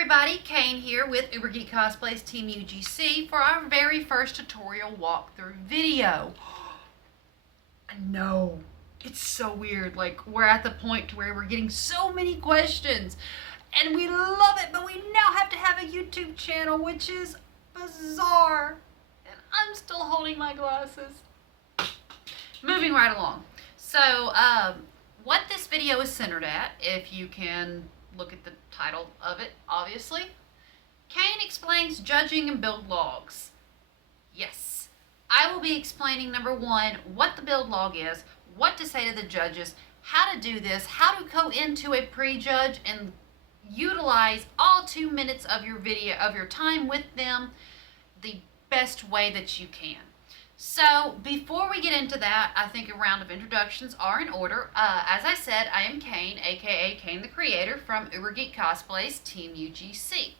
everybody, Cayne here with Ubergeeks Cosplay's Team UGC for our very first tutorial walkthrough video. I know, it's so weird, like we're at the point where we're getting so many questions and we love it, but we now have to have a YouTube channel, which is bizarre. And I'm still holding my glasses. Moving right along. So, what this video is centered at, if you can look at the title of it, obviously. Cayne explains judging and build logs. Yes, I will be explaining number one, what the build log is, what to say to the judges, how to do this, how to go into a prejudge and utilize all 2 minutes of your video, of your time with them, the best way that you can. So before we get into that, I think a round of introductions are in order. As I said, I am Cayne, aka Cayne the Creator from Ubergeeks Cosplay's Team UGC.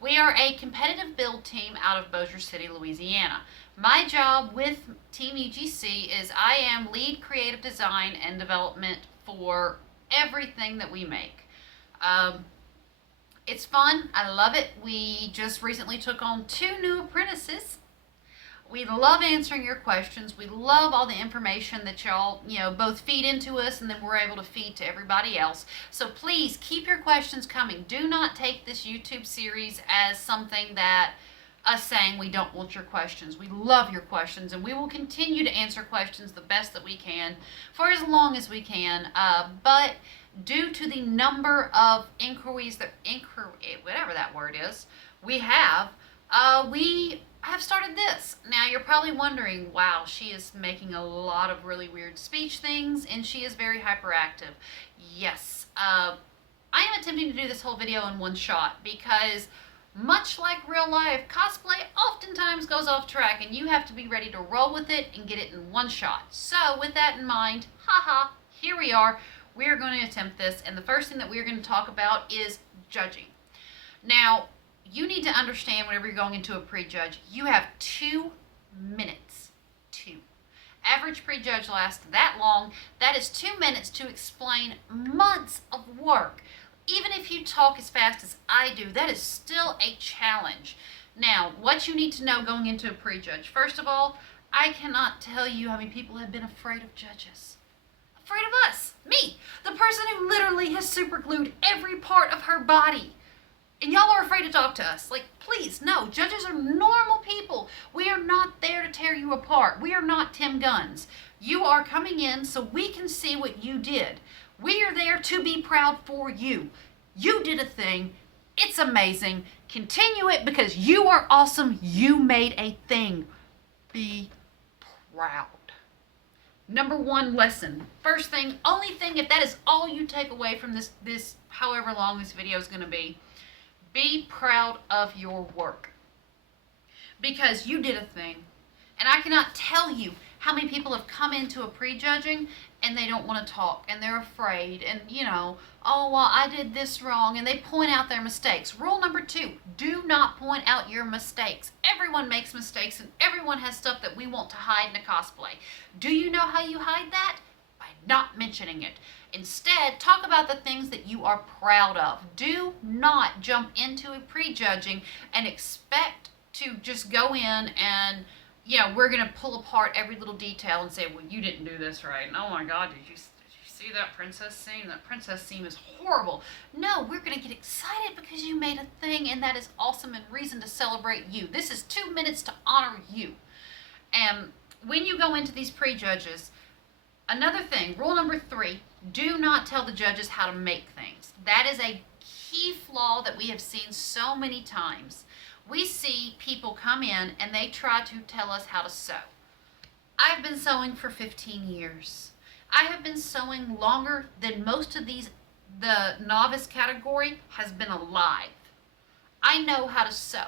We are a competitive build team out of Bossier City, Louisiana. My job with Team UGC is I am lead creative design and development for everything that we make. It's fun. I love it. We just recently took on 2 new apprentices. We love answering your questions. We love all the information that y'all, both feed into us and then we're able to feed to everybody else. So please keep your questions coming. Do not take this YouTube series as something that us saying we don't want your questions. We love your questions and we will continue to answer questions the best that we can for as long as we can. But due to the number of inquiries, whatever that word is, we have started this. Now you're probably wondering, wow, she is making a lot of really weird speech things and she is very hyperactive. Yes, I am attempting to do this whole video in one shot because much like real life, cosplay oftentimes goes off track and you have to be ready to roll with it and get it in one shot. So with that in mind, here we are. We are going to attempt this, and the first thing that we're going to talk about is judging. Now, you need to understand whenever you're going into a prejudge, you have 2 minutes. 2. Average prejudge lasts that long. That is 2 minutes to explain months of work. Even if you talk as fast as I do, that is still a challenge. Now, what you need to know going into a prejudge. First of all, I cannot tell you how many people have been afraid of judges. Afraid of us. Me. The person who literally has super glued every part of her body. And y'all are afraid to talk to us. Like, please, no. Judges are normal people. We are not there to tear you apart. We are not Tim Guns. You are coming in so we can see what you did. We are there to be proud for you. You did a thing. It's amazing. Continue it because you are awesome. You made a thing. Be proud. Number 1 lesson. First thing, only thing, if that is all you take away from this however long this video is going to be proud of your work. Because you did a thing. And I cannot tell you how many people have come into a prejudging and they don't want to talk and they're afraid and, oh, well, I did this wrong, and they point out their mistakes. Rule number 2, do not point out your mistakes. Everyone makes mistakes and everyone has stuff that we want to hide in a cosplay. Do you know how you hide that? By not mentioning it. Instead, talk about the things that you are proud of. Do not jump into a prejudging and expect to just go in and, we're going to pull apart every little detail and say, well, you didn't do this right. And, oh my God, did you see that princess scene? That princess scene is horrible. No, we're going to get excited because you made a thing and that is awesome and reason to celebrate you. This is 2 minutes to honor you. And when you go into these prejudges, another thing, rule number 3, do not tell the judges how to make things. That is a key flaw that we have seen so many times. We see people come in and they try to tell us how to sew. I've been sewing for 15 years. I have been sewing longer than most of the novice category has been alive. I know how to sew.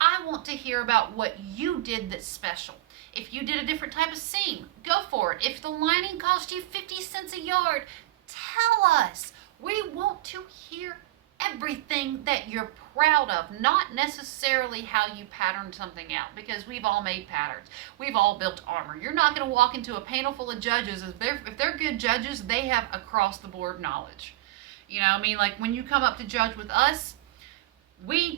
I want to hear about what you did that's special. If you did a different type of seam, go for it. If the lining cost you 50 cents a yard, tell us. We want to hear everything that you're proud of, not necessarily how you patterned something out, because we've all made patterns. We've all built armor. You're not going to walk into a panel full of judges. If they're good judges, they have across the board knowledge. Like when you come up to judge with us, We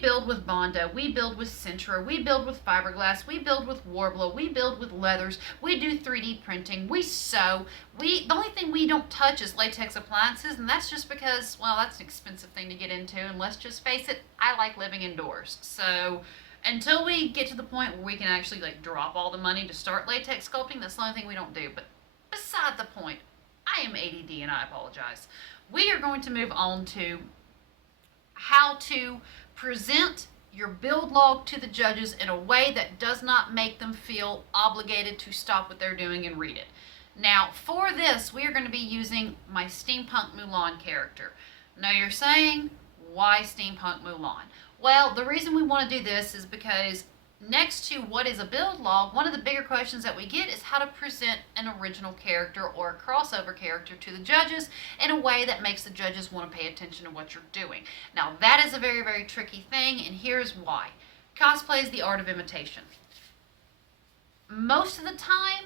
build with Bondo, we build with Sintra, we build with fiberglass, we build with Warbler, we build with leathers, we do 3D printing, we sew. The only thing we don't touch is latex appliances, and that's just because, well, that's an expensive thing to get into, and let's just face it, I like living indoors. So until we get to the point where we can actually like drop all the money to start latex sculpting, that's the only thing we don't do. But beside the point, I am ADD and I apologize. We are going to move on to how to present your build log to the judges in a way that does not make them feel obligated to stop what they're doing and read it. Now, for this, we are going to be using my Steampunk Mulan character. Now, you're saying, why Steampunk Mulan? Well, the reason we want to do this is because next to what is a build log, one of the bigger questions that we get is how to present an original character or a crossover character to the judges in a way that makes the judges want to pay attention to what you're doing. Now, that is a very, very tricky thing, and here's why. Cosplay is the art of imitation. Most of the time,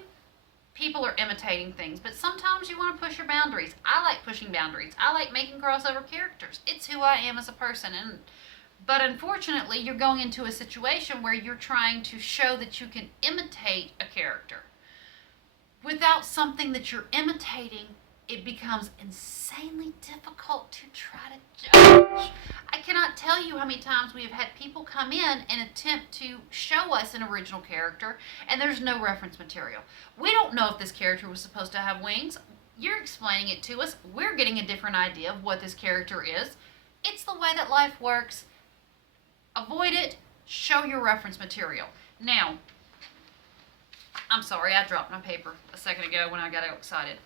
people are imitating things, but sometimes you want to push your boundaries. I like pushing boundaries. I like making crossover characters. It's who I am as a person, but unfortunately, you're going into a situation where you're trying to show that you can imitate a character. Without something that you're imitating, it becomes insanely difficult to try to judge. I cannot tell you how many times we have had people come in and attempt to show us an original character, and there's no reference material. We don't know if this character was supposed to have wings. You're explaining it to us. We're getting a different idea of what this character is. It's the way that life works. Avoid it. Show your reference material. Now, I'm sorry, I dropped my paper a second ago when I got excited.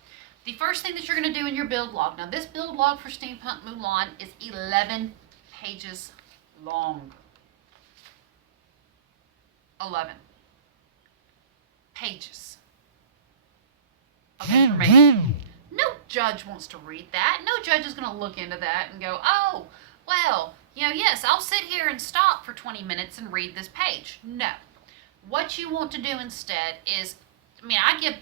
The first thing that you're going to do in your build log, now this build log for Steampunk Mulan is 11 pages long. 11 pages of information. No judge wants to read that. No judge is going to look into that and go, oh, well, yes, I'll sit here and stop for 20 minutes and read this page. No. What you want to do instead is, I give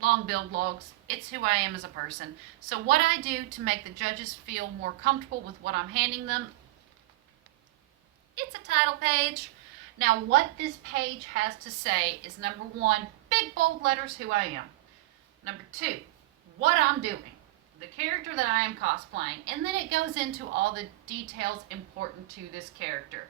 long build logs. It's who I am as a person. So what I do to make the judges feel more comfortable with what I'm handing them, it's a title page. Now, what this page has to say is, number one, big bold letters, who I am. Number two, what I'm doing, the character that I am cosplaying, and then it goes into all the details important to this character.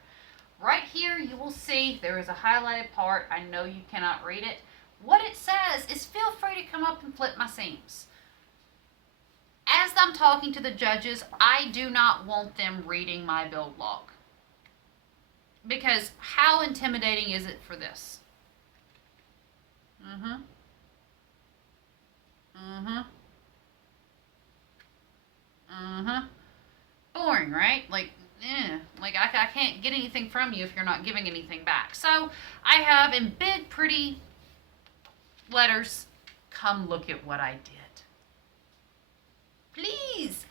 Right here, you will see there is a highlighted part. I know you cannot read it. What it says is, feel free to come up and flip my seams. As I'm talking to the judges, I do not want them reading my build log. Because how intimidating is it for this? Boring, right? Like I can't get anything from you if you're not giving anything back. So I have in big, pretty letters, come look at what I did. Please.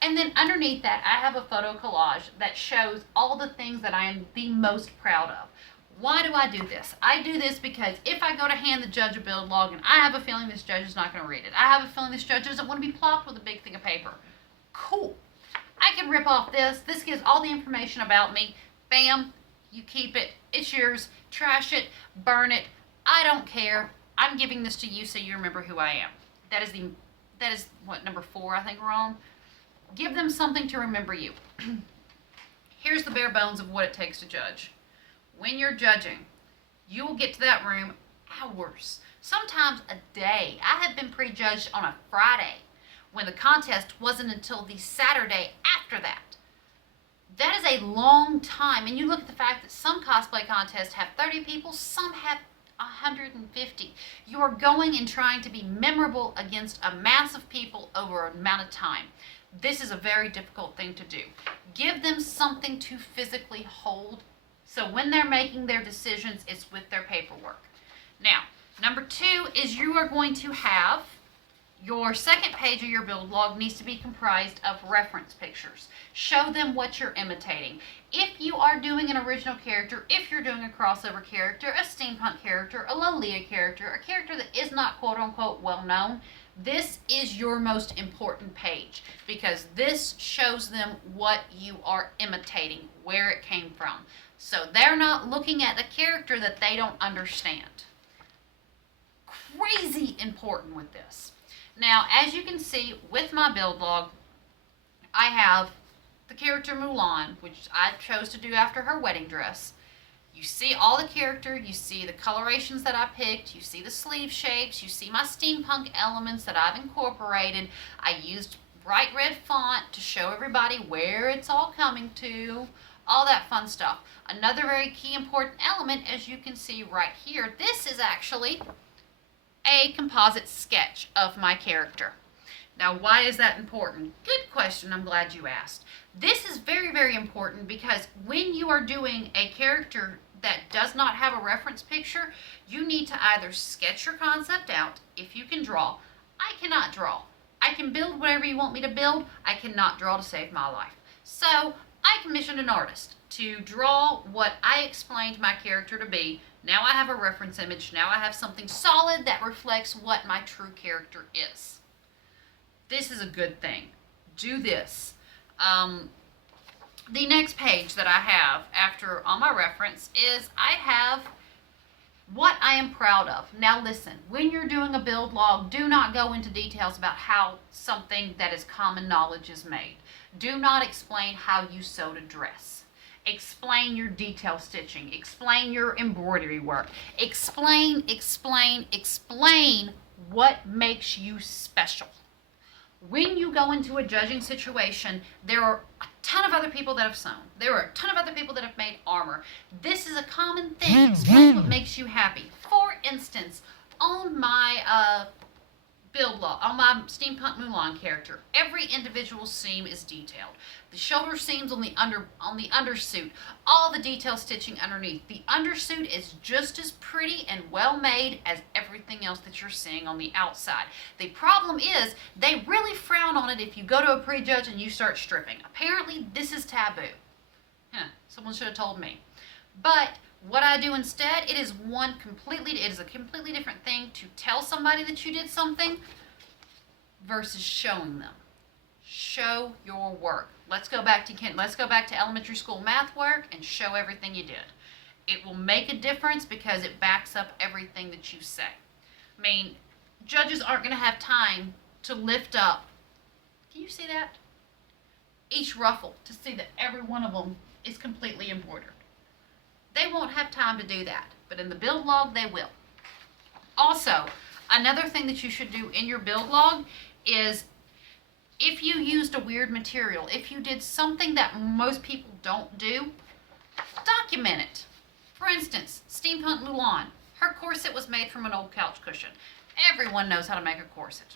And then underneath that, I have a photo collage that shows all the things that I am the most proud of. Why do I do this? I do this because if I go to hand the judge a build log and I have a feeling this judge is not going to read it, I have a feeling this judge doesn't want to be plopped with a big thing of paper. Cool. I can rip off this. This gives all the information about me. Bam. You keep it. It's yours. Trash it. Burn it. I don't care. I'm giving this to you so you remember who I am. That is what, number 4 I think we're on? Give them something to remember you. Here's the bare bones of what it takes to judge. When you're judging, you will get to that room hours, sometimes a day. I have been prejudged on a Friday when the contest wasn't until the Saturday after that. That is a long time. And you look at the fact that some cosplay contests have 30 people, some have 150. You are going and trying to be memorable against a mass of people over an amount of time. This is a very difficult thing to do. Give them something to physically hold, so when they're making their decisions, it's with their paperwork. Now, number 2 is you are going to have your second page of your build log needs to be comprised of reference pictures. Show them what you're imitating. If you are doing an original character, if you're doing a crossover character, a steampunk character, a Lolita character, a character that is not quote-unquote well-known, This is your most important page because this shows them what you are imitating, where it came from. So they're not looking at a character that they don't understand. Crazy important with this. Now, as you can see with my build log, I have the character Mulan, which I chose to do after her wedding dress. You see all the character, you see the colorations that I picked, you see the sleeve shapes, you see my steampunk elements that I've incorporated. I used bright red font to show everybody where it's all coming to, all that fun stuff. Another very key important element, as you can see right here, this is actually a composite sketch of my character. Now, why is that important? Good question. I'm glad you asked. This is very, very important because when you are doing a character that does not have a reference picture, you need to either sketch your concept out if you can draw. I cannot draw. I can build whatever you want me to build. I cannot draw to save my life. So I commissioned an artist to draw what I explained my character to be. Now I have a reference image. Now I have something solid that reflects what my true character is. This is a good thing. Do this. The next page that I have after on my reference is I have what I am proud of. Now listen, when you're doing a build log, do not go into details about how something that is common knowledge is made. Do not explain how you sewed a dress. Explain your detail stitching. Explain your embroidery work. Explain what makes you special. When you go into a judging situation, there are a ton of other people that have sewn. There are a ton of other people that have made armor. This is a common thing. Explain what makes you happy. For instance, on my build log, on my Steampunk Mulan character, every individual seam is detailed. The shoulder seams on the undersuit, all the detail stitching underneath. The undersuit is just as pretty and well made as everything else that you're seeing on the outside. The problem is they really frown on it if you go to a prejudge and you start stripping. Apparently this is taboo. Someone should have told me. But what I do instead, it is a completely different thing to tell somebody that you did something versus showing them. Show your work. Let's go back to elementary school math work and show everything you did. It will make a difference because it backs up everything that you say. I mean, judges aren't going to have time to lift up. Can you see that? Each ruffle to see that every one of them is completely embroidered. They won't have time to do that, but in the build log, they will. Also, another thing that you should do in your build log is if you used a weird material, if you did something that most people don't do, document it. For instance, Steampunk Mulan. Her corset was made from an old couch cushion. Everyone knows how to make a corset.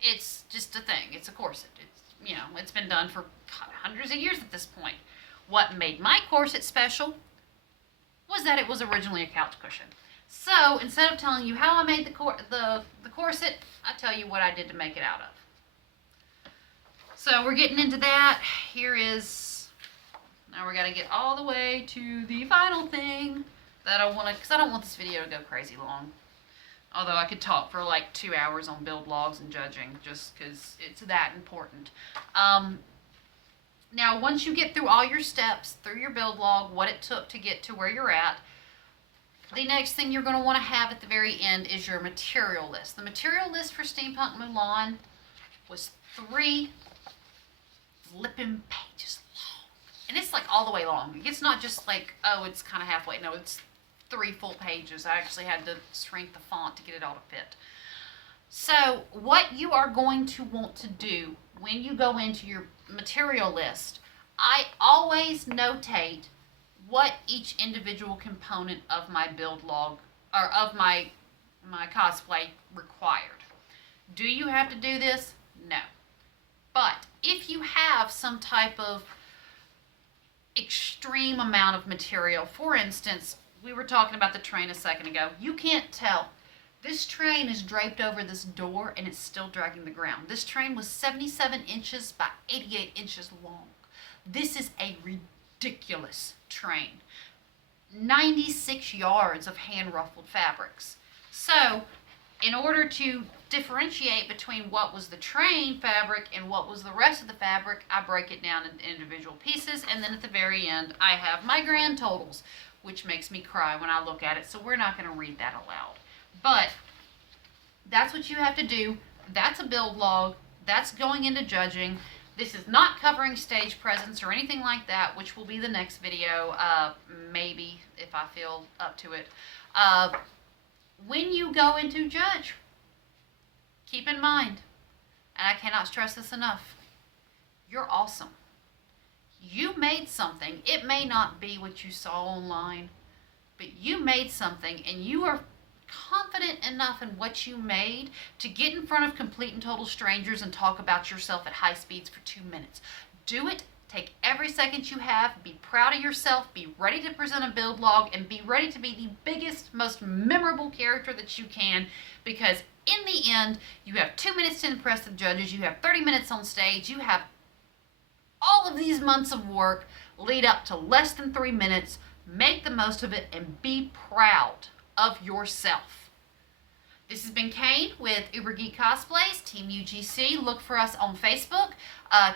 It's just a thing. It's a corset. It's been done for hundreds of years at this point. What made my corset special was that it was originally a couch cushion. So instead of telling you how I made the corset, I tell you what I did to make it out of. So we're getting into that. Now we got to get all the way to the final thing that I want to, because I don't want this video to go crazy long. Although I could talk for like 2 hours on build logs and judging just because it's that important. Now once you get through all your steps, through your build log, what it took to get to where you're at, the next thing you're going to want to have at the very end is your material list. The material list for Steampunk Mulan was 3 flipping pages long. And it's like all the way long. It's not just like, oh, it's kind of halfway. No, it's 3 full pages. I actually had to shrink the font to get it all to fit. So what you are going to want to do when you go into your material list, I always notate what each individual component of my build log or of my cosplay required. Do you have to do this? No. But if you have some type of extreme amount of material, for instance, we were talking about the train a second ago. You can't tell. This train is draped over this door and it's still dragging the ground. This train was 77 inches by 88 inches long. This is a ridiculous train. 96 yards of hand ruffled fabrics. So in order to differentiate between what was the train fabric and what was the rest of the fabric, I break it down into individual pieces, and then at the very end I have my grand totals, which makes me cry when I look at it, so we're not going to read that aloud. But that's what you have to do. That's a build log. That's going into judging. This is not covering stage presence or anything like that, which will be the next video, maybe, if I feel up to it. When you go into judge, keep in mind, and I cannot stress this enough, you're awesome. You made something. It may not be what you saw online, but you made something, and you are confident enough in what you made to get in front of complete and total strangers and talk about yourself at high speeds for 2 minutes. Do it. Take every second you have. Be proud of yourself. Be ready to present a build log, and be ready to be the biggest, most memorable character that you can, because in the end, you have 2 minutes to impress the judges. You have 30 minutes on stage. You have all of these months of work lead up to less than 3 minutes. Make the most of it and be proud of yourself. This has been Cayne with Ubergeek Cosplays, Team UGC. Look for us on Facebook,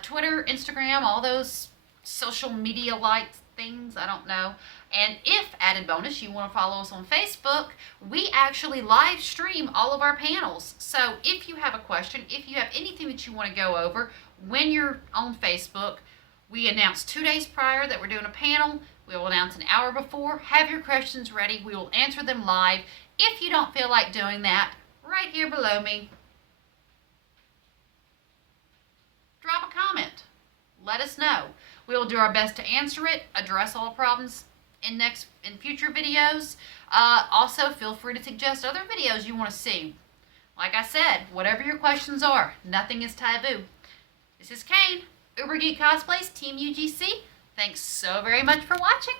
Twitter, Instagram, all those social media-like things, I don't know. And if, added bonus, you want to follow us on Facebook, we actually live stream all of our panels. So if you have a question, if you have anything that you want to go over when you're on Facebook, we announce 2 days prior that we're doing a panel. We will announce an hour before. Have your questions ready. We will answer them live. If you don't feel like doing that, right here below me, drop a comment. Let us know. We will do our best to answer it, address all the problems in future videos. Also, feel free to suggest other videos you want to see. Like I said, whatever your questions are, nothing is taboo. This is Cayne, Ubergeek Cosplays, Team UGC. Thanks so very much for watching.